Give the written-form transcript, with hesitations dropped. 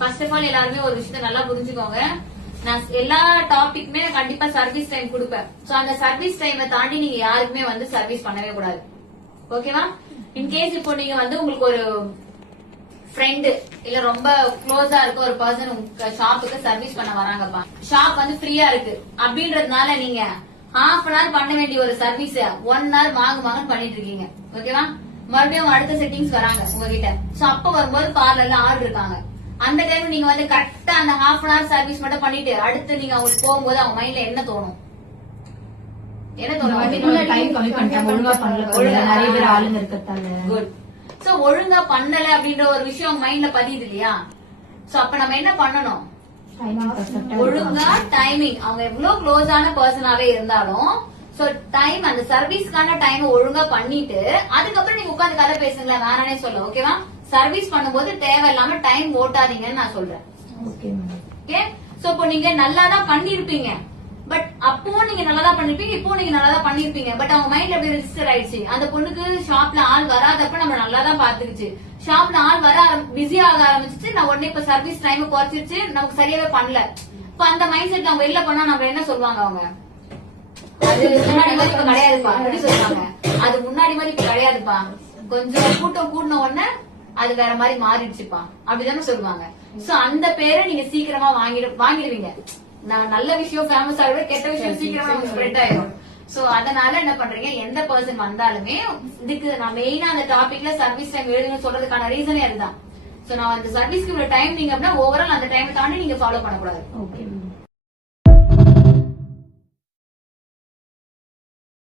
First of all எல்லாருமே ஒரு விஷயத்த நல்லா புரிஞ்சுக்கோங்க. நான் எல்லா டாபிக்குமே கண்டிப்பா சர்வீஸ் டைம் கொடுப்பேன். சோ அந்த சர்வீஸ் டைமை தாண்டி நீங்க யாருக்குமே வந்து சர்வீஸ் பண்ணவே கூடாது. ஓகேவா? இன்கேஸ் இப்போ நீங்க வந்து உங்களுக்கு ஒரு ஃப்ரெண்டு இல்ல ரொம்ப க்ளோஸா இருக்க ஒரு பர்சன் உங்க ஷாப்புக்கு சர்வீஸ் பண்ண வராங்கப்பா, ஷாப் வந்து ஃப்ரீயா இருக்கு அப்படின்றதுனால நீங்க ஹாஃப் அன் ஹவர் பண்ண வேண்டிய ஒரு சர்வீஸ் 1 ஹவர் மாங்குன்னு பண்ணிட்டு இருக்கீங்க. ஓகேவா? மறுபடியும் அடுத்த செட்டிங்ஸ் வராங்க உங்ககிட்ட. சோ அப்ப வரும்போது பார்லர்ல ஆள் இருக்காங்க. அந்த டைம் நீங்க வந்து கரெக்டா அந்த ஹாஃப் அன் ஹவர் சர்வீஸ் மட்டும் பண்ணிட்டு அடுத்து நீங்க அவங்களுக்கு போகும்போது அவங்க மைண்ட்ல என்ன தோணும்? என்ன தோணும்? டைம் கம்மி பண்ணிட்டாங்க, ஒழுங்கா பண்ணல, நிறைய பேர் ஆளுங்க இருக்கத்தால. குட். சோ ஒழுங்கா பண்ணல அப்படின்ற ஒரு விஷயம் மைண்ட்ல பதியுது இல்லையா? சோ அப்ப நம்ம என்ன பண்ணணும்? ஒழுங்கா டைமிங், அவங்க எவ்வளவு க்ளோஸான பர்சனாவே இருந்தாலும் சோ டைம், அந்த சர்வீஸ்க்கான டைம் ஒழுங்கா பண்ணிட்டு அதுக்கப்புறம் நீங்க உட்காந்து கதை பேசுங்களேன், வேணானே சொல்ல. ஓகேவா? சர்வீஸ் பண்ணும்போது தேவையில்லாம டைம் ஓட்டாதீங்கன்னு நான் சொல்றேன். ஓகே? சோ இப்போ நீங்க நல்லா தான் பண்ணிருப்பீங்க, பட் அப்பவும் நீங்க நல்லா தான் பண்ணிருப்பீங்க, இப்போ நீங்க நல்லா தான் பண்ணிருப்பீங்க. பட் அவங்க மைண்ட்ல எப்படி ரெஜிஸ்டர் ஆயிடுச்சு, அந்த பொண்ணுக்கு ஷாப்ல ஆள் வராதப்ப நம்ம நல்லா தான் பாத்துக்குச்சு, ஷாப்ல ஆள் வர பிஸி ஆக ஆரம்பிச்சிச்சு, நான் உடனே இப்ப சர்வீஸ் டைம் குறைச்சிருச்சு, நமக்கு சரியாவே பண்ணல. இப்ப அந்த மைண்ட் செட் அவங்க வெளில பண்ணா நம்ம என்ன சொல்லுவாங்க? அவங்க அது முன்னாடி மாதிரி இப்ப கிடையாதுப்பா அப்படி சொல்லுவாங்க. அது முன்னாடி மாதிரி இப்ப கிடையாதுப்பா, கொஞ்சம் கூட்டம் கூடின உடனே அது வேற மாதிரி மாறிடுச்சுப்பா அப்படிதானே சொல்லுவாங்க. சோ அந்த பேரை நீங்க சீக்கிரமா வாங்கிடுவீங்க. நான் நல்ல விஷயம் ஃபேமஸ் ஆகிடும், கெட்ட விஷயம் சீக்கிரமா ஸ்ப்ரெட் ஆயிடும். சோ அதனால என்ன பண்றீங்க, எந்த பர்சன் வந்தாலுமே இதுக்கு நான் மெயினா அந்த டாபிக்ல சர்வீஸ் டைம் எழுதுன்னு சொல்றதுக்கான ரீசனே அதுதான். சோ நான் அந்த சர்வீஸ்க்கு இவ்வளவு டைம் நீங்க அப்படின்னா ஓவரால் அந்த டைம் தாண்டி நீங்க ஃபாலோ பண்ணக்கூடாது. ஓகே.